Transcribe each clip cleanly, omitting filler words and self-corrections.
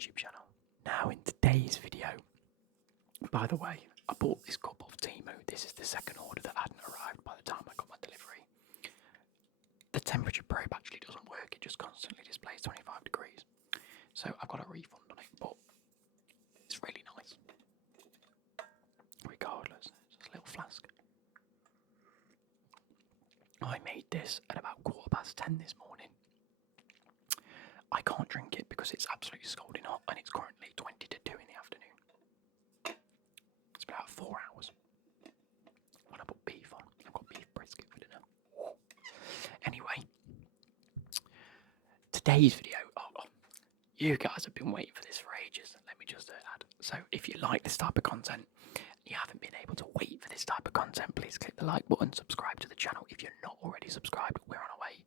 YouTube channel. Now in today's video, by the way, I bought this cup off Temu. This is the second order that hadn't arrived by the time I got my delivery. The temperature probe actually doesn't work, it just constantly displays 25 degrees. So I've got a refund on it, but it's really nice. Regardless, it's just a little flask. I made this at about 10:15 this morning. I can't drink it because it's absolutely scalding hot and it's currently 20 to 2 in the afternoon. It's been about 4 hours. When I put beef on, I've got beef brisket for dinner. Anyway, today's video, you guys have been waiting for this for ages. Let me just add. So if you like this type of content, you haven't been able to wait for this type of content, please click the like button, subscribe to the channel. If you're not already subscribed, we're on our way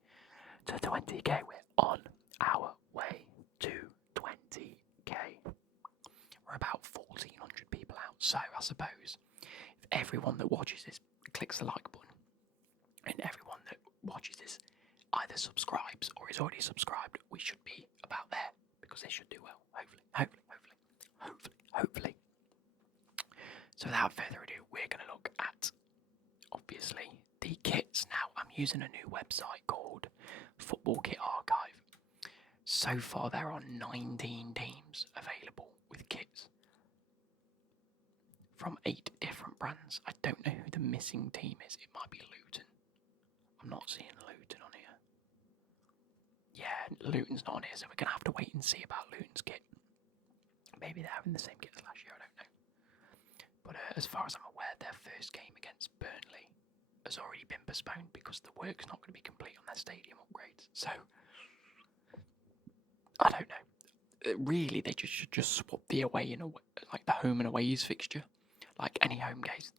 to 20k. We're on our way to 20k. We're about 1,400 people out. So I suppose if everyone that watches this clicks the like button, and everyone that watches this either subscribes or is already subscribed, we should be about there because they should do well. Hopefully. So without further ado, we're going to look at, obviously, the kits. Now, I'm using a new website called Football Kit Archive. So far, there are 19 teams available with kits from 8 different brands. I don't know who the missing team is. It might be Luton. I'm not seeing Luton on here. Yeah, Luton's not on here, so we're going to have to wait and see about Luton's kit. Maybe they're having the same kit as last year, I don't know. But as far as I'm aware, their first game against Burnley has already been postponed because the work's not going to be complete on their stadium upgrades. So, I don't know. Really, they should just swap the away and away, like the home and aways fixture. Like any home games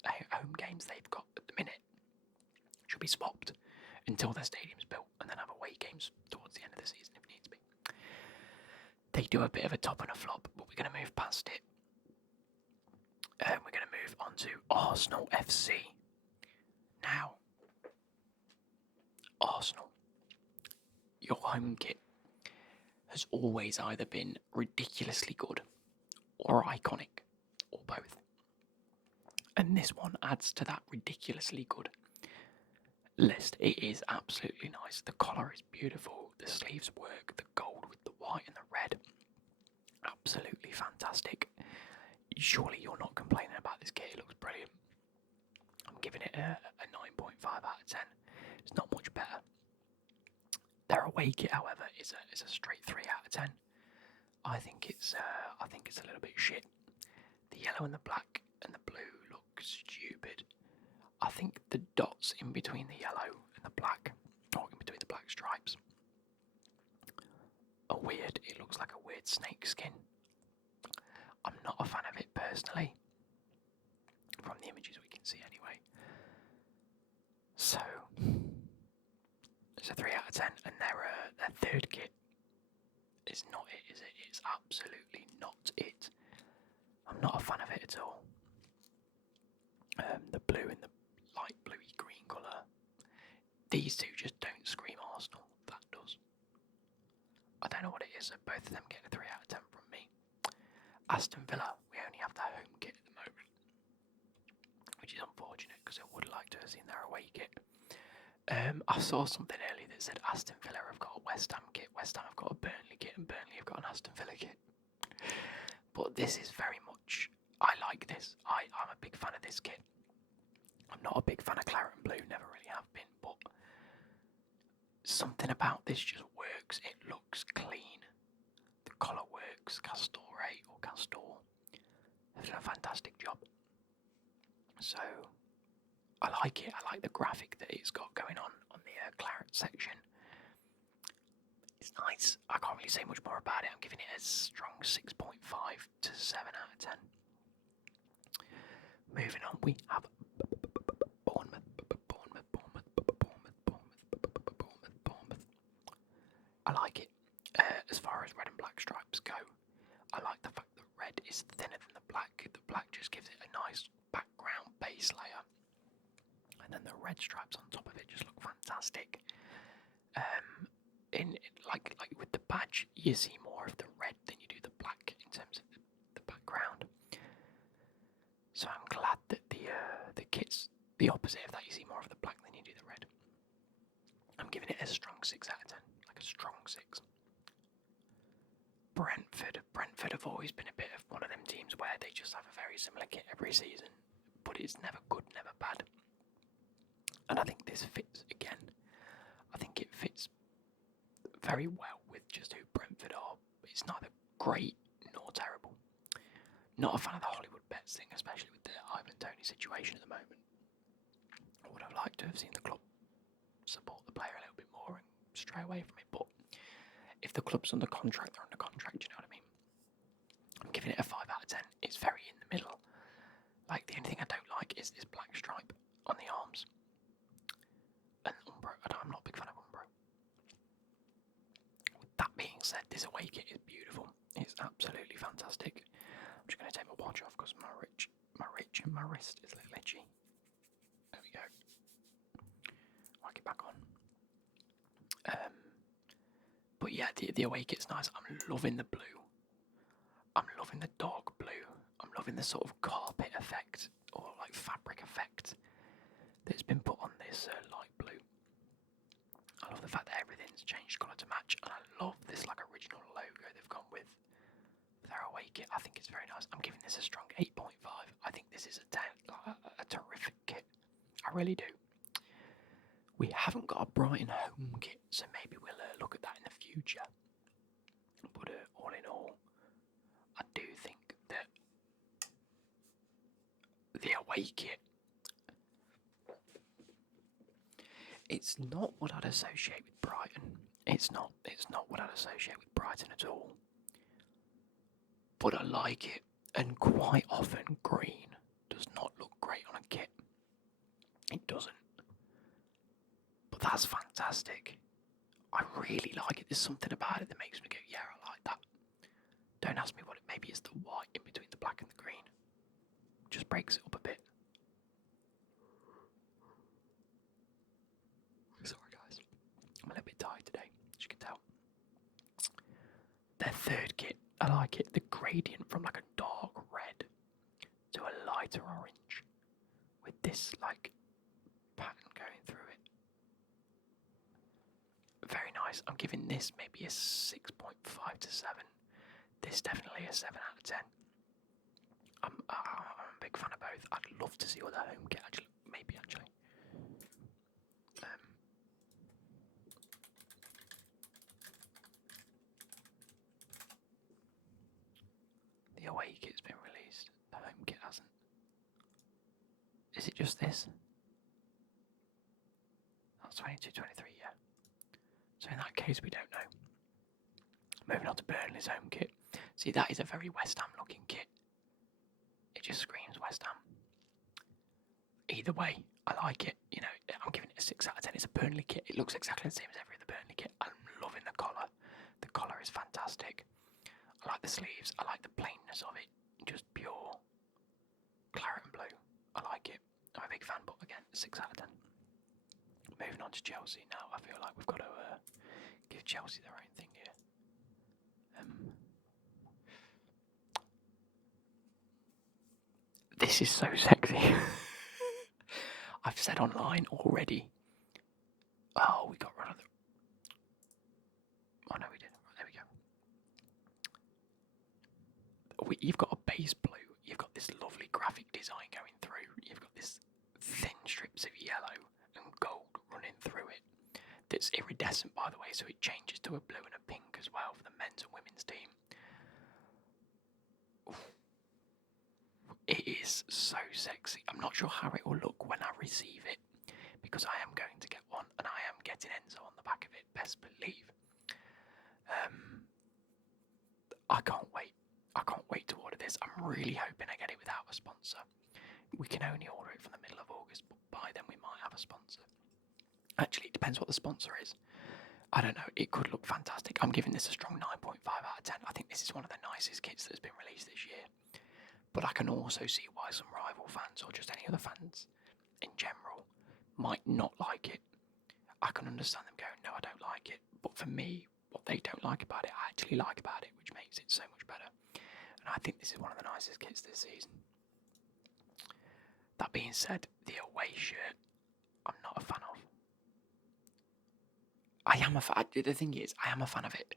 they've got at the minute should be swapped until their stadium's built, and then have away games towards the end of the season if needs be. They do a bit of a top and a flop, but we're going to move past it. We're going to move on to Arsenal FC. Now, Arsenal, your home kit has always either been ridiculously good or iconic, or both. And this one adds to that ridiculously good list. It is absolutely nice. The collar is beautiful. The sleeves work. The gold with the white and the red. Absolutely fantastic. Surely you're not complaining about this kit. It looks brilliant. I'm giving it a 9.5 out of 10. It's not much better. Their away kit, however, is a straight 3 out of 10. I think it's a little bit shit. The yellow and the black and the blue look stupid. I think the dots in between the yellow and the black, or in between the black stripes, are weird. It looks like a weird snake skin. I'm not a fan of it personally, from the images we can see anyway. So, it's a 3 out of 10, and their third kit is not it, is it? It's absolutely not it. I'm not a fan of it at all. The blue and the light bluey green colour, these two just don't scream Arsenal. That does. I don't know what it is, so both of them get a 3 out of 10 from me. Aston Villa, we only have their home kit at the moment, which is unfortunate because I would like to have seen their away kit. I saw something earlier that said Aston Villa have got a West Ham kit, West Ham have got a Burnley kit, and Burnley have got an Aston Villa kit. But this is very much, I like this. I'm a big fan of this kit. I'm not a big fan of claret and blue, never really have been, but something about this just works. It looks clean. The colour works. Castore or Castor have done a fantastic job. So I like it. I like the graphic that it's got going on the claret section. It's nice. I can't really say much more about it. I'm giving it a strong 6.5 to 7 out of 10. Moving on, we have Bournemouth. I like it. As far as red and black stripes go, I like the fact that red is thinner than the black. The black just gives it a nice background base layer, and then the red stripes on top of it just look fantastic. Like with the badge, you see more of the red than you do the black. it's the opposite of that. You see more of the black than you do the red. I'm giving it a strong 6 out of 10, like a strong 6. Brentford have always been a bit of one of them teams where they just have a very similar kit every season, but it's never good, never bad. And I think this fits again. I think it fits very well with just who Brentford are. It's neither great nor terrible. Not a fan of the Hollywood bets thing, especially with the Ivan Toney situation at the moment. I would have liked to have seen the club support the player a little bit more and stray away from it, but if the club's under contract, they're under contract, do you know what I mean? I'm giving it a 5 out of 10. It's very in the middle. Like, the only thing I don't like is this black stripe on the arms. And Umbro, I'm not a big fan of Umbro. With that being said, this away kit is beautiful. It's absolutely fantastic. I'm just going to take my watch off because my wrist is a little itchy. There we go. Whack it back on. But yeah, the away kit's nice. I'm loving the blue. I'm loving the dark blue. I'm loving the sort of carpet effect or like fabric effect that's been put on this light blue. I love the fact that everything's changed colour to match, and I love this like original logo they've gone with their away kit. I think it's very nice. I'm giving this a strong 8.5. I think this is a terrific kit. I really do. We haven't got a Brighton home kit, so maybe we'll look at that in the future. But all in all, I do think that the away kit, it's not what I'd associate with Brighton. It's not what I'd associate with Brighton at all. But I like it, and quite often green does not look great on a kit. It doesn't. But that's fantastic. I really like it. There's something about it that makes me go, yeah, I like that. Don't ask me what it, maybe it's the white in between the black and the green. Just breaks it up a bit. Sorry guys, I'm a little bit tired today, as you can tell. Their third kit, I like it. The gradient from like a dark red to a lighter orange with this like pattern going through it. Very nice. I'm giving this maybe a 6.5 to 7. This definitely a 7 out of 10. I'm a big fan of both. I'd love to see what their home kit actually. The away kit's been released. The home kit hasn't. Is it just this? That's 22, 23, yeah. So in that case, we don't know. Moving on to Burnley's home kit. See, that is a very West Ham looking kit. It just screams West Ham. Either way, I like it. You know, I'm giving it a 6 out of 10. It's a Burnley kit. It looks exactly the same as every other Burnley kit. I'm loving the collar. The collar is fantastic. I like the sleeves. I like the plainness of it. Just pure claret and blue. I like it. I'm a big fan, but again, 6 out of 10. Moving on to Chelsea now. I feel like we've got to give Chelsea their own thing here. This is so sexy. I've said online already. Oh, we got rid of the... Oh no, we didn't. There we go. You've got a base blue. You've got this lovely graphic design going through. You've got this thin strips of yellow and gold running through it. That's iridescent, by the way, so it changes to a blue and a pink as well for the men's and women's team. It is so sexy. I'm not sure how it will look when I receive it, because I am going to get one, and I am getting Enzo on the back of it, best believe. I can't wait. I can't wait to order this. I'm really hoping I get it without a sponsor. We can only order it from the middle of August, but by then we might have a sponsor. Actually, it depends what the sponsor is. I don't know. It could look fantastic. I'm giving this a strong 9.5 out of 10. I think this is one of the nicest kits that's been released this year. But I can also see why some rival fans or just any other fans in general might not like it. I can understand them going, no, I don't like it. But for me, what they don't like about it, I actually like about it, which makes it so much better. And I think this is one of the nicest kits this season. That being said, The away shirt, I'm not a fan of. I am a fan. The thing is, I am a fan of it.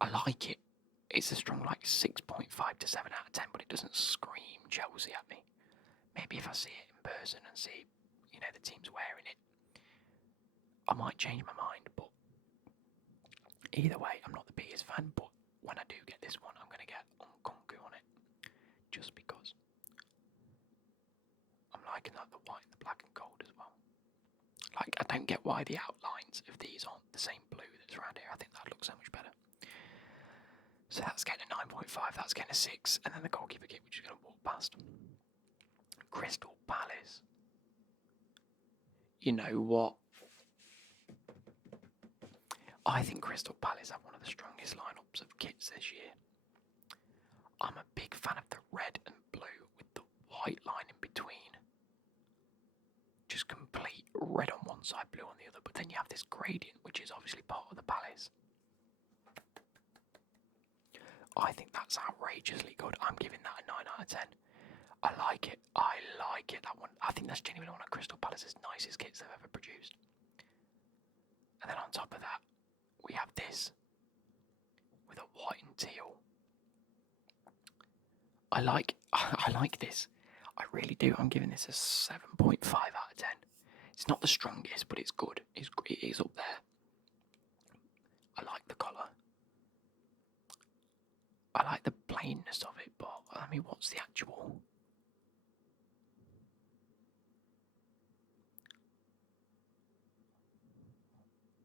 I like it. It's a strong 6.5 to 7 out of 10, but it doesn't scream Chelsea at me. Maybe if I see it in person and see, the team's wearing it, I might change my mind. But either way, I'm not the biggest fan. But when I do get this one, I'm going to get Nkunku on it, just because I'm liking the white and the black and gold as well. I don't get why the outlines of these aren't the same blue that's around here. I think that looks so much better. So that's getting a 9.5, that's getting a 6, and then the goalkeeper kit, which is going to walk past. Crystal Palace. You know what? I think Crystal Palace have one of the strongest lineups of kits this year. I'm a big fan of the red and blue with the white line in between. Just complete red on one side, blue on the other, but then you have this gradient, which is obviously part of the Palace. I think that's outrageously good. I'm giving that a 9 out of 10. I like it. That one. I think that's genuinely one of Crystal Palace's nicest kits they've ever produced. And then on top of that, we have this with a white and teal. I like this. I really do. I'm giving this a 7.5 out of 10. It's not the strongest, but it's good. It is up there. I like the colour. I like the plainness of it, but I mean, what's the actual?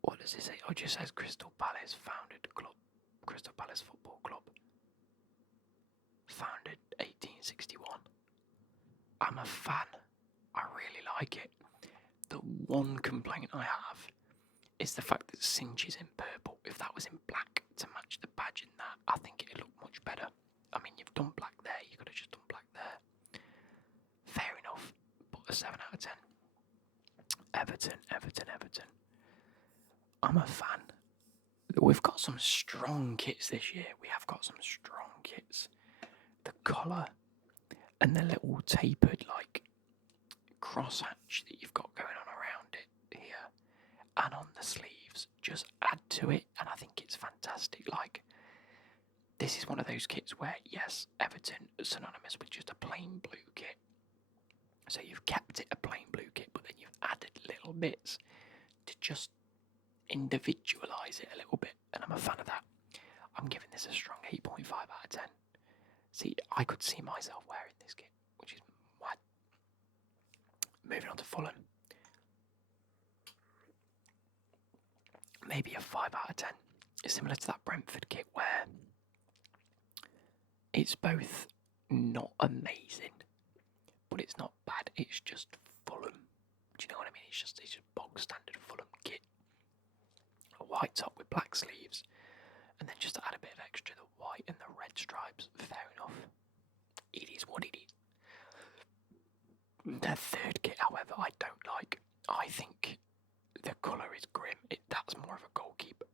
What does it say? Oh, it just says Crystal Palace founded club. Crystal Palace Football Club. Founded 1861. I'm a fan. I really like it. The one complaint I have is the fact that Cinch is in purple. If that was in black to match the badge in that, I think it'd look much better. I mean, you've done black there, you could have just done black there. Fair enough, but a 7 out of 10. Everton. I'm a fan. We've got some strong kits this year. We have got some strong kits. The collar and the little tapered crosshatch that you've got going on around it here and on the sleeves just add to it, and I think it's fantastic. This is one of those kits where, yes, Everton is synonymous with just a plain blue kit. So you've kept it a plain blue kit, but then you've added little bits to just individualise it a little bit, and I'm a fan of that. I'm giving this a strong 8.5 out of 10. See, I could see myself wearing this kit, which is mad. Moving on to Fulham. Maybe a 5 out of 10. It's similar to that Brentford kit where it's both not amazing, but it's not bad. It's just Fulham. Do you know what I mean? It's just bog standard Fulham kit. A white top with black sleeves, and then just to add a bit of extra, the white and the red stripes. Fair enough. It is what it is. Their third kit, however, I don't like. I think the colour is grim. That's more of a goalkeeper.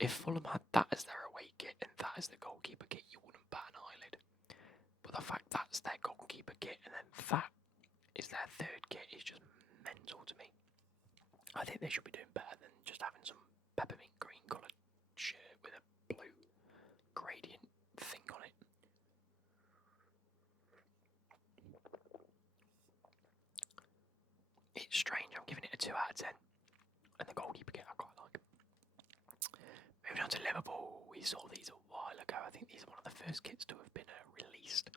If Fulham had that as their away kit and that as the goalkeeper kit, you wouldn't bat an eyelid. But the fact that's their goalkeeper kit and then that is their third kit is just mental to me. I think they should be doing better than just having some peppermint green coloured shirt with a blue gradient thing on it. It's strange. I'm giving it a 2 out of 10. And the goalkeeper kit I quite like. Moving on to Liverpool, we saw these a while ago. I think these are one of the first kits to have been released.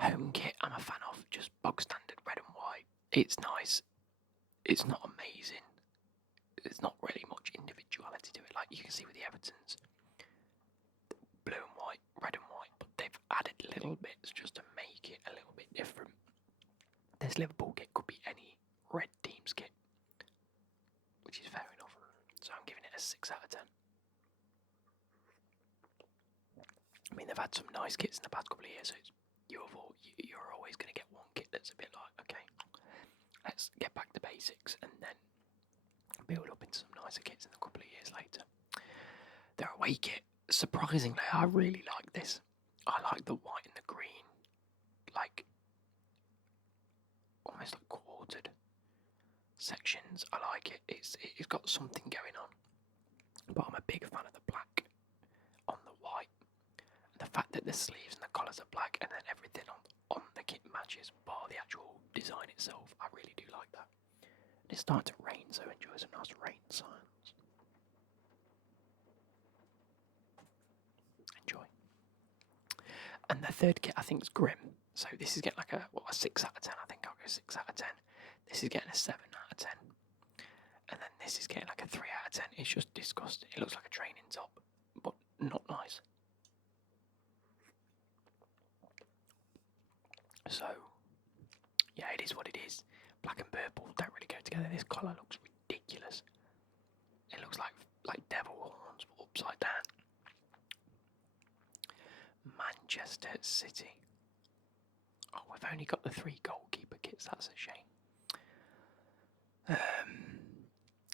Home kit, I'm a fan of. Just bog standard red and white. It's nice. It's not amazing. There's not really much individuality to it. You can see with the Evertons, blue and white, red and white, but they've added little bits just to make it a little bit different. This Liverpool kit could be any red team's kit, which is fair enough. So I'm giving it a 6 out of 10. I mean, they've had some nice kits in the past couple of years, so you're always going to get one kit that's a bit okay, let's get back to basics and then build up into some nicer kits in a couple of years later. Their away kit, surprisingly, I really like this. I like the white and the green, nice, like quartered sections. I like it. It's got something going on. But I'm a big fan of the black on the white. And the fact that the sleeves and the collars are black and then everything on the kit matches, bar the actual design itself. I really do like that. And it's starting to rain, so enjoy some nice rain sounds. Enjoy. And the third kit I think is Grim. So this is getting like a 6 out of 10. I think I'll go 6 out of 10. This is getting a 7 out of 10. And then this is getting like a 3 out of 10. It's just disgusting. It looks like a training top, but not nice. So, yeah, it is what it is. Black and purple don't really go together. This colour looks ridiculous. It looks like devil horns, but upside down. Manchester City. Oh, we've only got the 3 goalkeeper kits. That's a shame.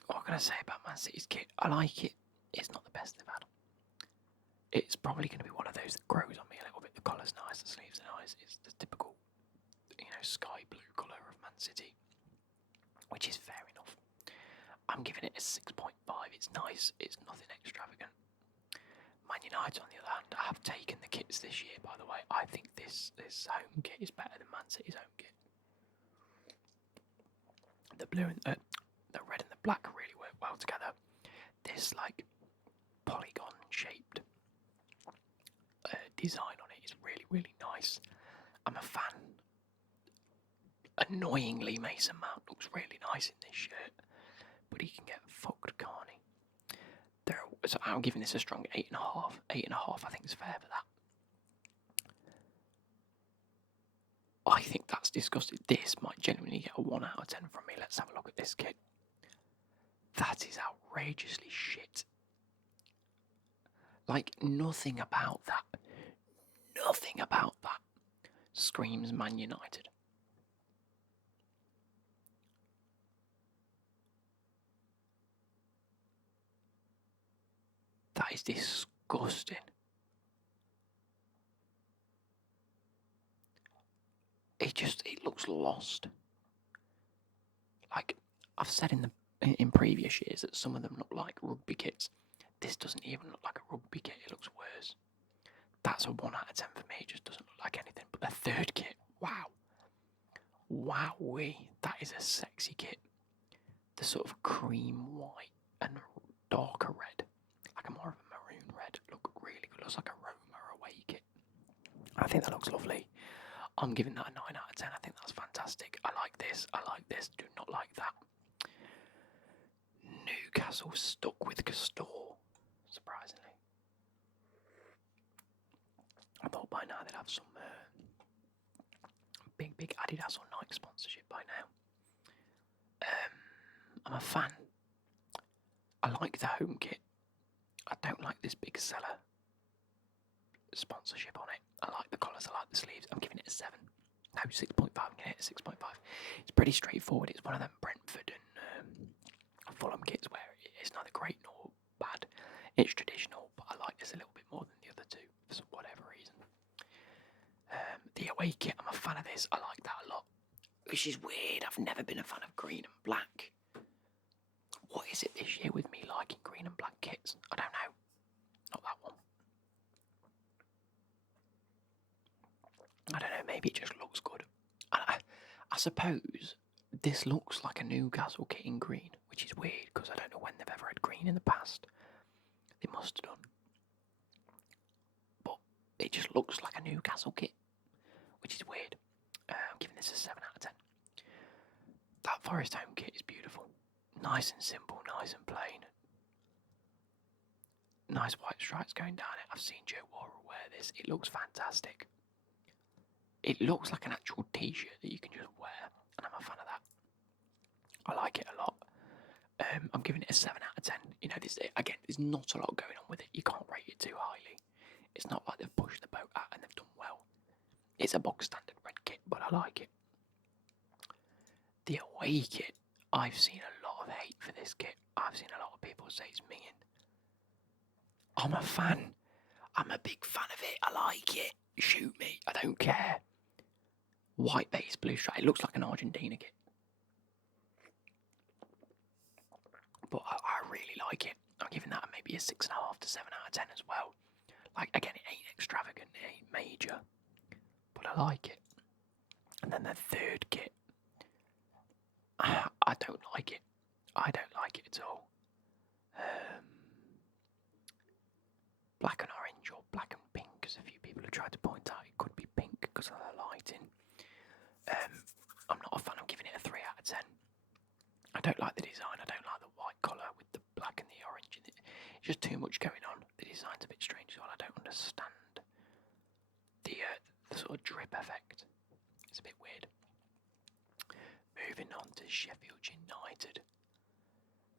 What can I say about Man City's kit? I like it. It's not the best they've had. It's probably going to be one of those that grows on me a little bit. The collar's nice, the sleeves are nice. It's the typical, sky blue colour of Man City, which is fair enough. I'm giving it a 6.5. It's nice. It's nothing extravagant. Man United, on the other hand, I have taken the kits this year, by the way. I think this home kit is better than Man City's home kit. The blue and the red and the black really work well together. This polygon shaped design on it is really, really nice. I'm a fan. Annoyingly, Mason Mount looks really nice in this shirt, but he can get fucked, can't he? So I'm giving this a strong 8.5. 8.5, I think is fair for that. I think that's disgusting. This might genuinely get a 1 out of 10 from me. Let's have a look at this kit. That is outrageously shit. Nothing about that screams Man United. That is disgusting. It looks lost. I've said in previous years that some of them look like rugby kits. This doesn't even look like a rugby kit. It looks worse. That's a 1 out of 10 for me. It just doesn't look like anything. But the third kit, wow. Wowee. That is a sexy kit. The sort of cream white and darker red. Like a more of a maroon red. Look really good. Looks like a Roma away kit. I think that looks lovely. I'm giving that a 9 out of 10. I think that's fantastic. I like this. Do not like that. Newcastle stuck with Castor. Surprisingly. I thought by now they'd have some big Adidas or Nike sponsorship by now. I'm a fan. I like the home kit. I don't like this big seller sponsorship on it. I like the collars, I like the sleeves. I'm giving it a 7. No, 6.5. I'm giving it a 6.5. It's pretty straightforward. It's one of them Brentford and Fulham kits where it's neither great nor bad. It's traditional, but I like this a little bit more than the other two for whatever reason. The away kit, I'm a fan of this. I like that a lot. Which is weird. I've never been a fan of green and black. What is it this year with me liking green and black kits? I don't know. Not that one. I don't know, maybe it just looks good. I suppose this looks like a Newcastle kit in green, which is weird because I don't know when they've ever had green in the past. They must have done. But it just looks like a Newcastle kit, which is weird. I'm giving this a 7 out of 10. That Forest home kit is beautiful. Nice and simple, nice and plain. Nice white stripes going down it. I've seen Joe Worrell wear this. It looks fantastic. It looks like an actual t-shirt that you can just wear, and I'm a fan of that. I like it a lot. I'm giving it a 7 out of 10. There's not a lot going on with it. You can't rate it too highly. It's not like they've pushed the boat out and they've done well. It's a bog standard red kit, but I like it. The away kit, I've seen a lot of hate for this kit. I've seen a lot of people say it's minging. I'm a fan. I'm a big fan of it. I like it. Shoot me. I don't care. white base, blue stripe. It looks like an Argentina kit. But I really like it. I'm giving that maybe a 6.5 to 7 out of 10 as well. Like, again, it ain't extravagant, it ain't major, but I like it. And then the third kit, I don't like it. I don't like it at all. Black and orange or black and pink, as a few people have tried to point out. It could be pink because of the lighting. I'm not a fan of giving it a 3 out of 10. I don't like the design. I don't like the white colour with the black and the orange in it. It's just too much going on. The design's a bit strange as well. I don't understand the sort of drip effect. It's a bit weird. Moving on to Sheffield United.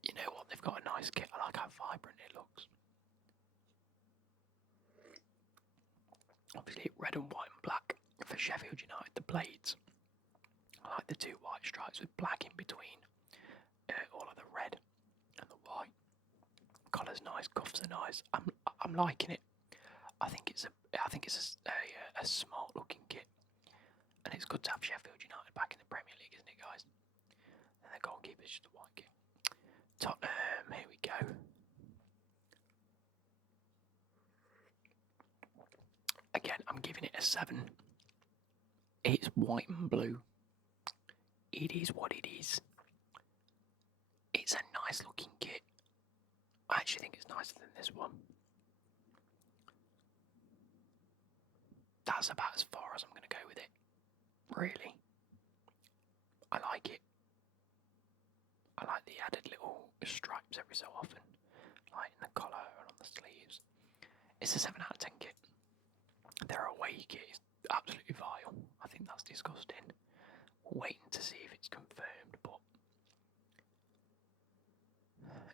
You know what? They've got a nice kit. I like how vibrant it looks. Obviously, red and white and black for Sheffield United. The blades. I like the two white stripes with black in between. All of the red and the white. Collar's nice. Cuffs are nice. I'm liking it. I think it's a smart looking kit, and it's good to have Sheffield United back in the Premier League, isn't it, guys? And the goalkeeper's just a white kit. Tottenham, here we go. Again, I'm giving it a 7. It's white and blue. It is what it is. It's a nice looking kit. I actually think it's nicer than this one. That's about as far as I'm going to go with it. Really. I like it. I like the added little stripes every so often. Like in the collar and on the sleeves. It's a 7 out of 10 kit. Their away kit is absolutely vile. I think that's disgusting. Waiting to see if it's confirmed, but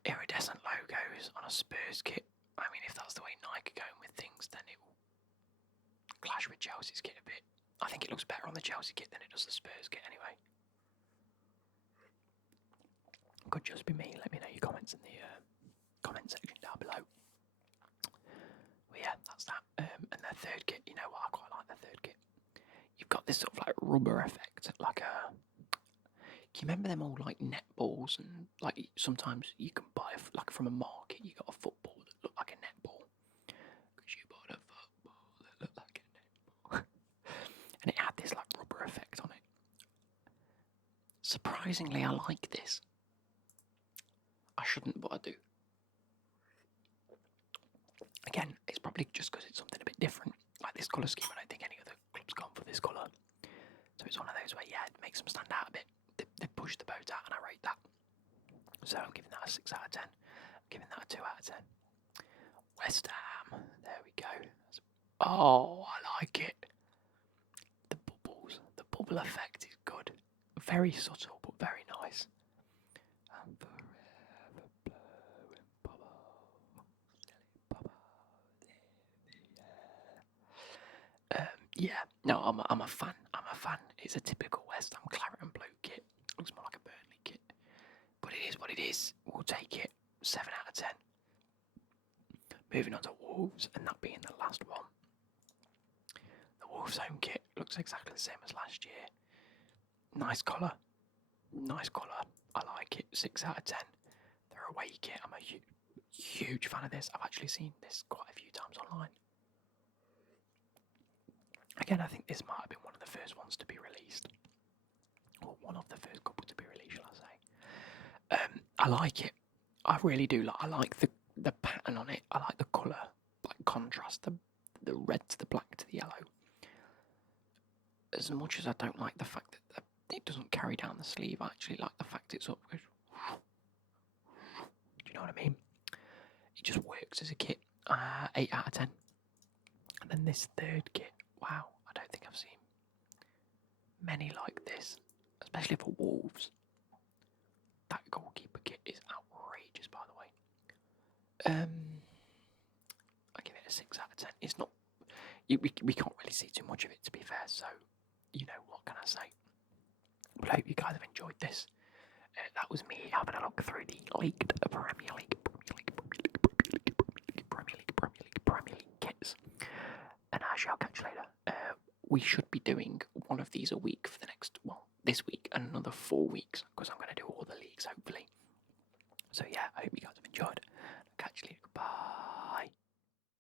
iridescent logos on a Spurs kit. I mean, if that's the way Nike are going with things, then it will clash with Chelsea's kit a bit. I think it looks better on the Chelsea kit than it does the Spurs kit anyway. Could just be me. Let me know your comments in the comment section down below. But yeah, that's that. And the third kit, you know what? I quite like the third kit. You've got this sort of like rubber effect, like a. Do you remember them all like netballs and like sometimes you can buy like from a market you got a football that looked like a netball because you bought a football that looked like a netball and it had this like rubber effect on it. Surprisingly, I like this. I shouldn't, but I do. Again, it's probably just because it's something a bit different. Like this colour scheme, I don't think any other club's gone for this colour. So it's one of those where, yeah, it makes them stand out a bit. They push the boat out and I rate that. So I'm giving that a 6 out of 10. I'm giving that a 2 out of 10. West Ham, there we go. Oh, I like it. The bubbles, the bubble effect is good. Very subtle, but very nice. And forever blowing bubble. Yeah, no, I'm a fan. It's a typical West Ham claret and blue kit. Looks more like a Burnley kit. But it is what it is. We'll take it. 7 out of 10. Moving on to Wolves, and that being the last one. The Wolves home kit looks exactly the same as last year. Nice colour. I like it. 6 out of 10. Their away kit, I'm a huge fan of this. I've actually seen this quite a few times online. Again, I think this might have been one of the first ones to be released. Or one of the first couple to be released, shall I say. I like it. I really do. I like the pattern on it. I like the colour. Like contrast, the red to the black to the yellow. As much as I don't like the fact that it doesn't carry down the sleeve, I actually like the fact it's up. Do you know what I mean? It just works as a kit. 8 out of 10. And then this third kit. Wow, I don't think I've seen many like this, especially for Wolves. That goalkeeper kit is outrageous, by the way. I give it a 6 out of 10. It's not. We can't really see too much of it, to be fair. So, you know, what can I say? But I hope you guys have enjoyed this. That was me having a look through the leaked Premier League kits. And I shall catch you later. We should be doing one of these a week for the next, this week and another 4 weeks, because I'm going to do all the leagues, hopefully. So yeah, I hope you guys have enjoyed. Catch you later. Bye.